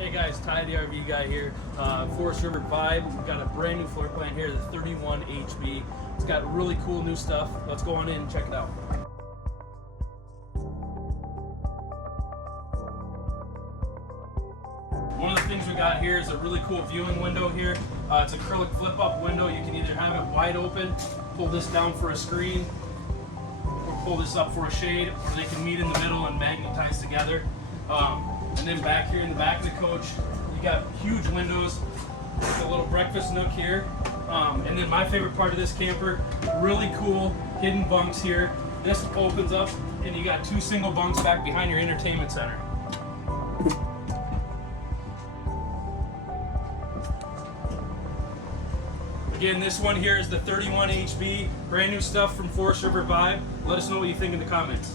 Hey guys, Ty the RV guy here. Forest River Vibe. We've got a brand new floor plan here, the 31 HB. It's got really cool new stuff. Let's go on in and check it out. One of the things we got here is a really cool viewing window here. It's an acrylic flip-up window. You can either have it wide open, pull this down for a screen, or pull this up for a shade, or they can meet in the middle and magnetize together. And then back here in the back of the coach, you got huge windows with a little breakfast nook here. And then my favorite part of this camper, really cool hidden bunks here. This opens up and you got two single bunks back behind your entertainment center. Again, this one here is the 31 HB, brand new stuff from Forest River Vibe. Let us know what you think in the comments.